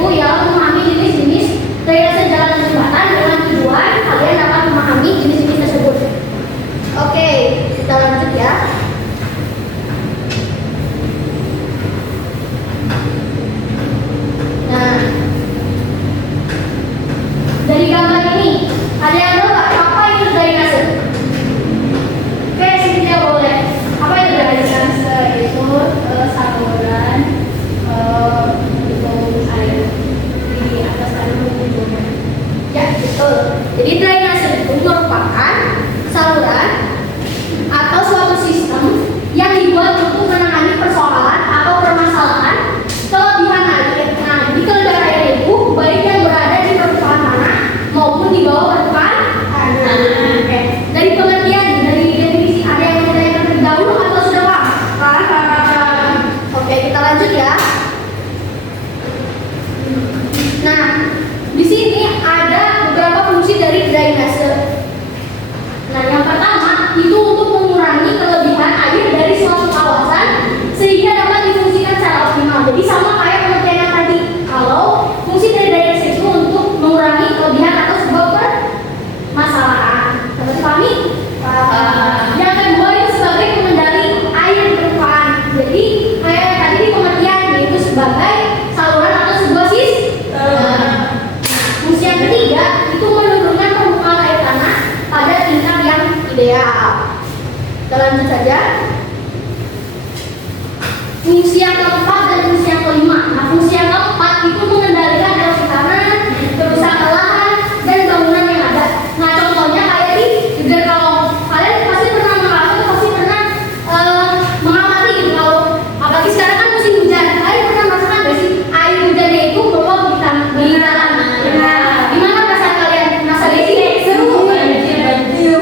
itu ialah memahami jenis-jenis drainase jalan dan jembatan dengan tujuan kalian dapat memahami jenis-jenis tersebut. Oke, kita lanjut ya. Nah, dari gambar ini ada yang tahu nggak apa itu drainase? Oke, sini dia boleh. Apa itu drainase? Itu saluran air di atas tanah. Ya, betul. Jadi drainase itu merupakan saluran atau suatu sistem yang dibuat untuk menangani persoalan atau permasalahan kelebihan air. Nah, jadi kelebihan air itu baik yang berada di permukaan tanah maupun di bawah permukaan tanah. Oke. Dari pengertian, dari definisi, ada yang mau ditanyakan terlebih dahulu atau sudah paham? Oke, kita lanjut ya. Nah, di sini ada beberapa fungsi dari drainase. Nah, yang pertama itu untuk mengurangi kelebihan air dari suatu kawasan sehingga dapat difungsikan secara optimal. Jadi sama kayak pengertian yang tadi. Kalau fungsi dari drainase itu untuk mengurangi kelebihan atau sebuah permasalahan. Dapat dipahami? Yang kedua itu sebagai pengendali air permukaan. Jadi kayak tadi di pengertian yaitu sebagai saluran atau sebuah sistem. Fungsi yang ketiga itu menurunkan permukaan air tanah pada tingkat yang ideal. Kita lanjut saja. Fungsi yang keempat dan fungsi yang kelima. Nah, fungsi yang keempat itu mengendalikan erosi tanah, kerusakan lahan, dan bangunan yang ada. Nah, contohnya kayak di juga kalau kalian pasti pernah mengalami atau pasti pernah mengamati gitu. Kalau apalagi sekarang kan musim hujan, kalian pernah merasakan nggak sih air hujannya itu meluap di tanah? Gimana perasaan kalian? Merasa sih seru?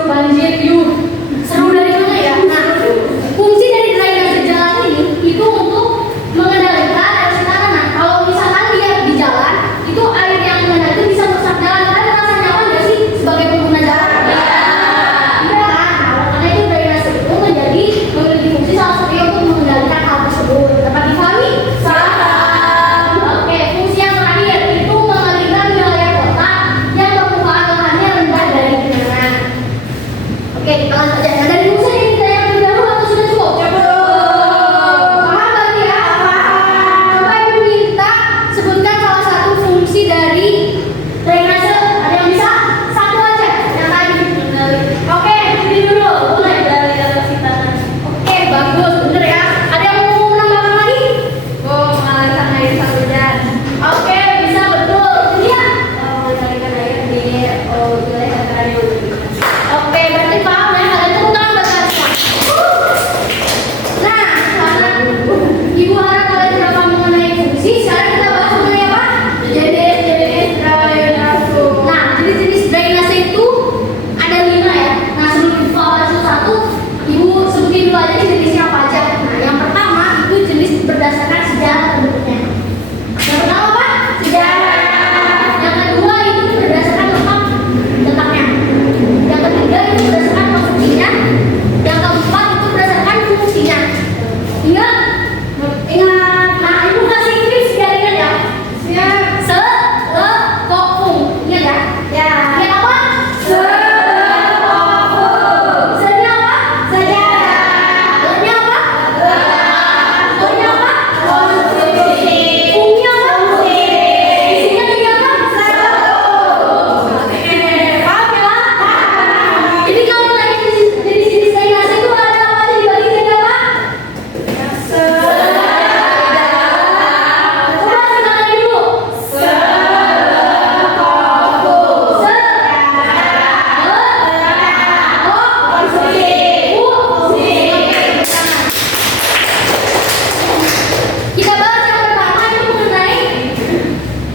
Banjir, yuk. Seru dari mana ya? Nah, fungsi dari drainase jalan ini itu untuk mengendalikan erosi tanah. Nah, kalau misalkan dia di jalan, itu air yang mengendali itu bisa merusak jalan. Kalian merasa nyaman nggak sih sebagai pengguna jalan? Iya kan? Nah, karena itu drainase itu memiliki fungsi salah satunya untuk mengendalikan hal tersebut. Dapat dipahami? Oke, fungsi yang terakhir itu mengalirkan wilayah kota yang permukaan lahannya rendah dari genangan. Oke, kita lanjut aja. Nah, dari fungsi yang kita yang terlebih dahulu atau sudah cukup? Paham berarti ya? Coba Ibu minta sebutkan salah satu fungsi dari drainase. Ada yang bisa? Satu aja. Yang tadi. Oke, berdiri dulu. Boleh. Oke, bagus. Bener ya. Ada yang mau menambahkan lagi? Mengalirkan air saat hujan. Oke, bisa betul. Dia mengalirkan air di wilayah air. Oke, berarti paham ya. Kalian tepuk tangan buat kalian semua. Nah, karena Ibu harap kalian sudah paham mengenai fungsi. Sekarang kita bahas mengenai apa? Jenis drainase. Nah, jenis drainase itu ada 5 ya. Nah, sebelum Ibu bahas satu-satu, Ibu sebutin dulu aja jenisnya apa aja. Nah, yang pertama itu jenis berdasarkan sejarah terbentuknya. Yang pertama apa? Sejarah. Yang kedua itu berdasarkan letaknya. Yang ketiga itu berdasarkan konstruksinya. Yang keempat itu berdasarkan fungsinya. Ingat? Nah, Ibu kasih tips biar ingat ya. Selekofung. Ingat ya? Ingat apa? Selekofung. Selnya apa? Sejarah. Selnya apa? Selnya apa? Konstruksi. Fungsinya apa? Fungsinya juga apa? Oke, paham ya? Jadi kalau lagi jenis-jenis drainase itu ada apa aja dibagi jadi apa? Coba singkatkan dulu. Kita bahas yang pertama itu mengenai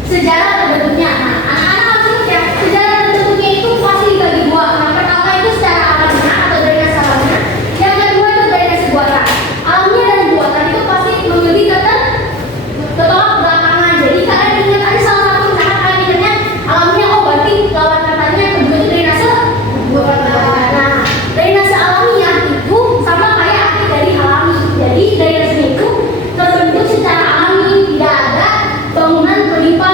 sejarah terbentuknya. Nah, anak-anak langsung ya, sejarah terbentuknya itu pasti dibagi dua. Yang pertama itu secara alamiah atau drainase alamiah. Yang kedua itu drainase buatan. Alamiah dan buatan itu pasti memiliki ketolak belakangan. Jadi kalian ingat ada salah satu misalkan kalian ingatnya alamiah, oh berarti lawan katanya yang kedua itu drainase buatan. Nah, drainase alamiah itu sama kayak arti dari alami. Jadi drainase itu terbentuk secara alami, tidak ada bangunan berlimpah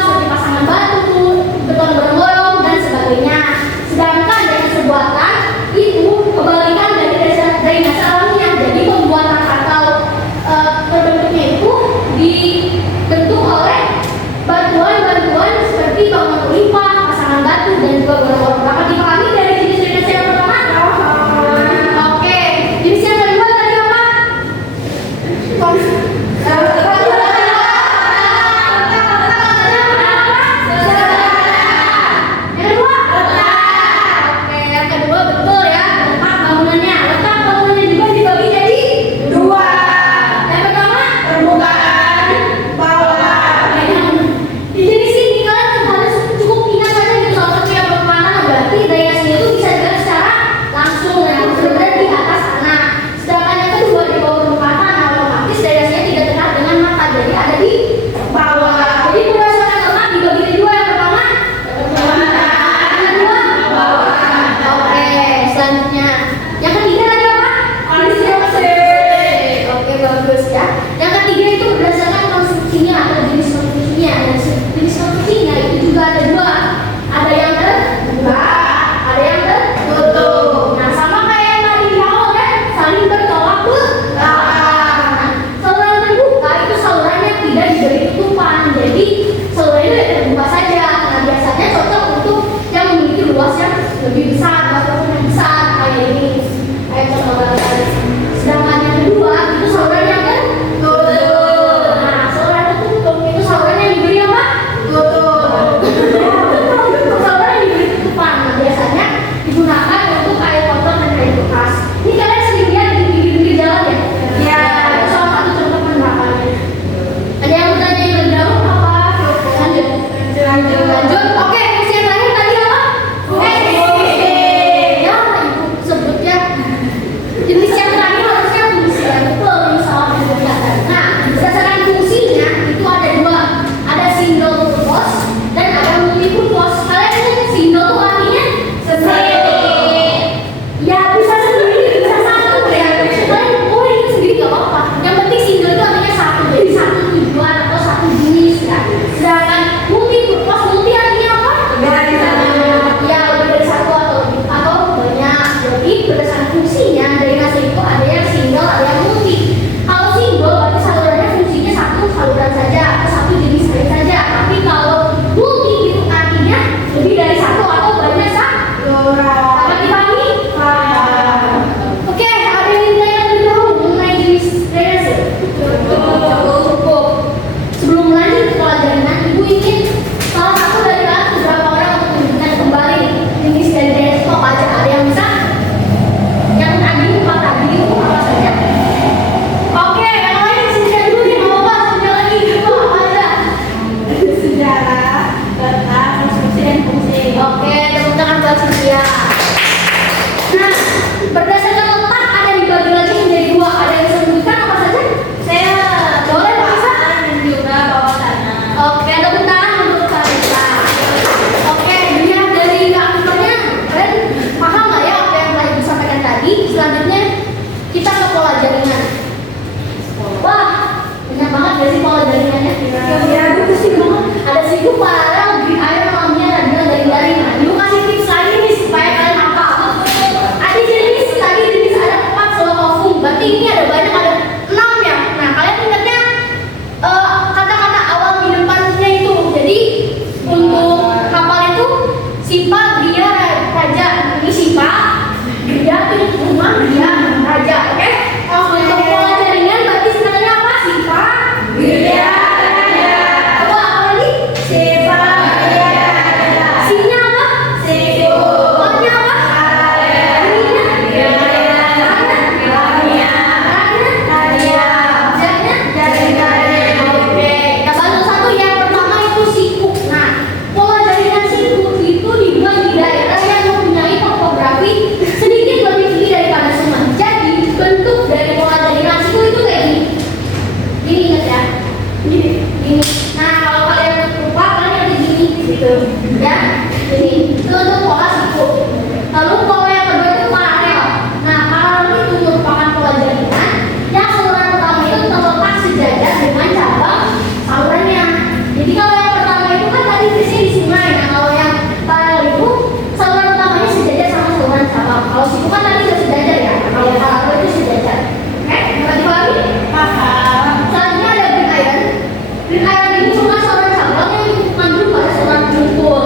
Peta, konstruksi, dan fungsi. Oke, tepuk tangan buat Cynthia. Nah, berdasarkan letak ada dibagi lagi menjadi dua. Ada yang bisa menyebutkan apa saja? Saya Boleh, Pak Isa? dan juga bawah tanah. Oke, tepuk tangan untuk Kak Isa. Oke, dilihat dari keaktifnya, kalian paham nggak ya apa yang tadi disampaikan tadi? Selanjutnya kita ke pola jaringan. Wah, banyak banget gak sih pola jaringannya? Ya, itu pusing banget. Ada siku paralel, green iron, lamnya, radial, dari jaringan. Yuk kasih tips lagi nih supaya kalian hafal. Ada jenis, tadi jenis ada 4 soal kofung. Berarti ini ada banyak, ada 6 ya. Nah, kalian ingatnya kata-kata awal di depannya itu. Jadi untuk hafal itu Sipa, Gria, Raja. Ini Sipa, Gria, rumah, Gria, Raja. Oke? Untuk pola jaringan berarti singkatannya apa? Sipa, Gria, Raja. Coba apa lagi? Sipa, Gria, Raja. Sinya apa? Siku, O-nya apa? Gria-nya? Lamia, Radia, J-nya? jaringan. Oke, kita bantu satu yang pertama itu siku. Nah, pola jaringan siku itu dibuat di daerah yang mempunyai topografi sedikit lebih tinggi daripada sungai. Jadi bentuk dari pola jaringan siku itu kayak gini. Gini ingat ya? Gini. Nah, kalau kalian lupa kalian ada gini gitu, ya? Gini. Itu untuk pola siku. Lalu pola yang kedua itu paralel. Nah, paralel itu merupakan pola jaringan yang saluran utama itu terletak sejajar dengan cabang salurannya. Jadi kalau yang pertama itu kan tadi biasanya di sungai. Nah, kalau yang paralel itu saluran utamanya sejajar sama saluran cabang. Kalau siku kan tadi nggak sejajar ya. Kalau paralel itu sejajar. Oke, berarti lagi. Paham. Selanjutnya ada green iron. Green iron ini cuma saluran cabang yang mandul pada saluran jungkul.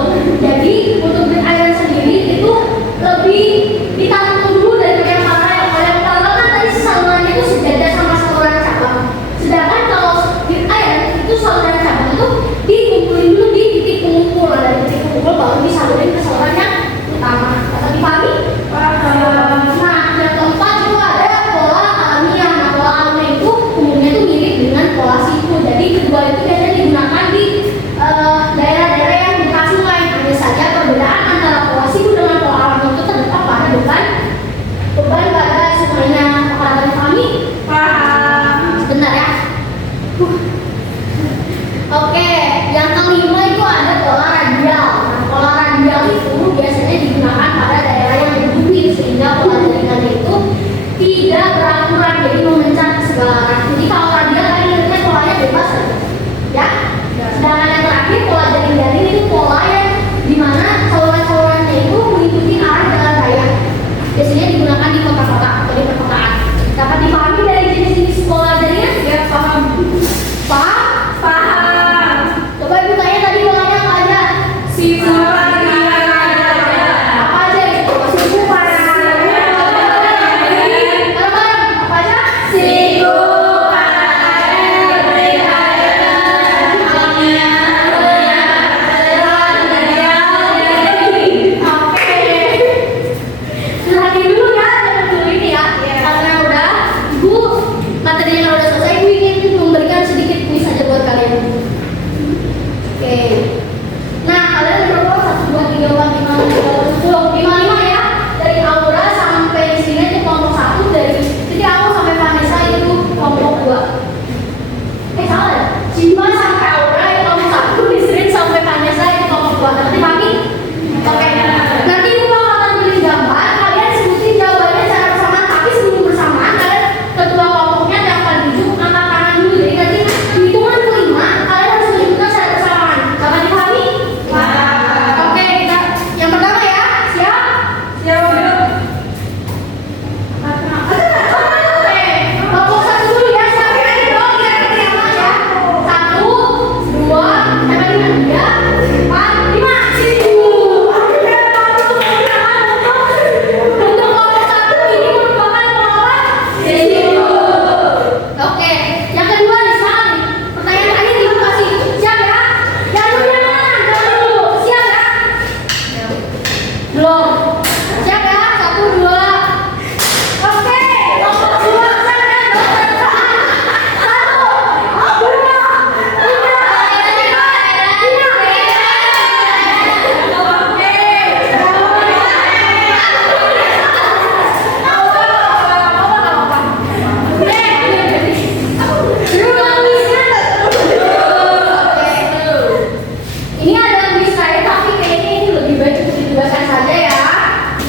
Ini ada kuis saya, tapi kayaknya ini lebih baik untuk ditugaskan saja ya.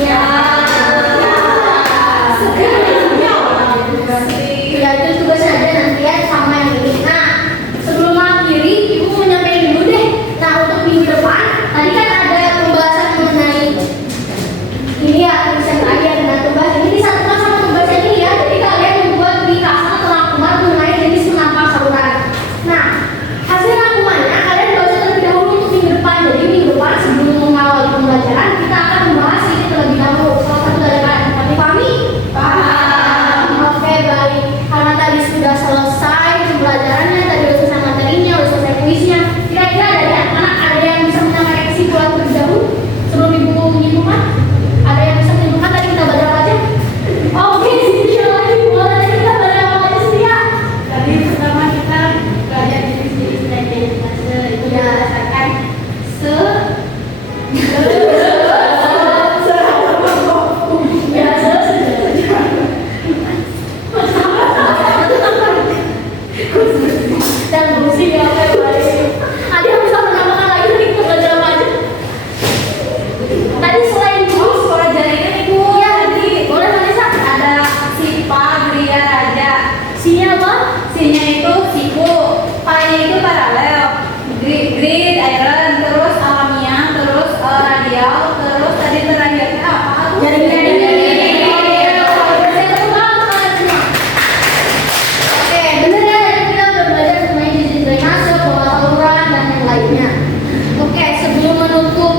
Ya. Ya itu tugas saja nanti ya sama yang ini. Nah, sebelum mengakhiri, ibu mau nyampein dulu deh. Nah, untuk minggu depan, tadi kan ada pembahasan mengenai ini ya tugas yang terakhir. Nah, tugas ini disatukan sama tugas yang ini ya. Jadi kalian membuat di kelas atau rangkuman mengenai jenis penampak saluran. Nah, hasil rangkumannya kalian baca terlebih dahulu untuk minggu depan. Jadi minggu depan sebelum mengawali pembelajaran kita akan membahas ini terlebih dahulu. Salah satu dari kalian kami pahami? Paham. Oke baik. Karena tadi sudah selesai pembelajarannya, tadi sudah selesai materinya, sudah selesai kuisnya. Kira-kira dari anak-anak ada yang bisa menyampaikan kesimpulan terlebih dahulu sebelum ibu menyimpulkan? Ada yang bisa menyimpulkan tadi kita baca apa aja? Oh, oke, Cynthia lagi. Boleh tadi kita baca apa aja Cynthia? Tadi pertama kita belajar jenis-jenis dan jenis-jenis itu Ya. berdasarkan se Dan fungsi yang baik. Ada yang bisa menambahkan lagi tadi kita belajar apa aja? Tadi selain Oh, sekolah jaringan ibu. Iya, Tadi boleh Vanessa? ada sipa, gria, raja. Sinya apa? C-nya itu siku, P-nya itu paralel, grid, iron, terus alamiah, terus radial, terus tadi terakhirnya apa? Jaring-jaring. Saya tepuk tangan untuk kalian semua. Oke, bener ya, tadi kita udah belajar mengenai jenis drainase, pola saluran, dan yang lainnya. Oke, sebelum menutup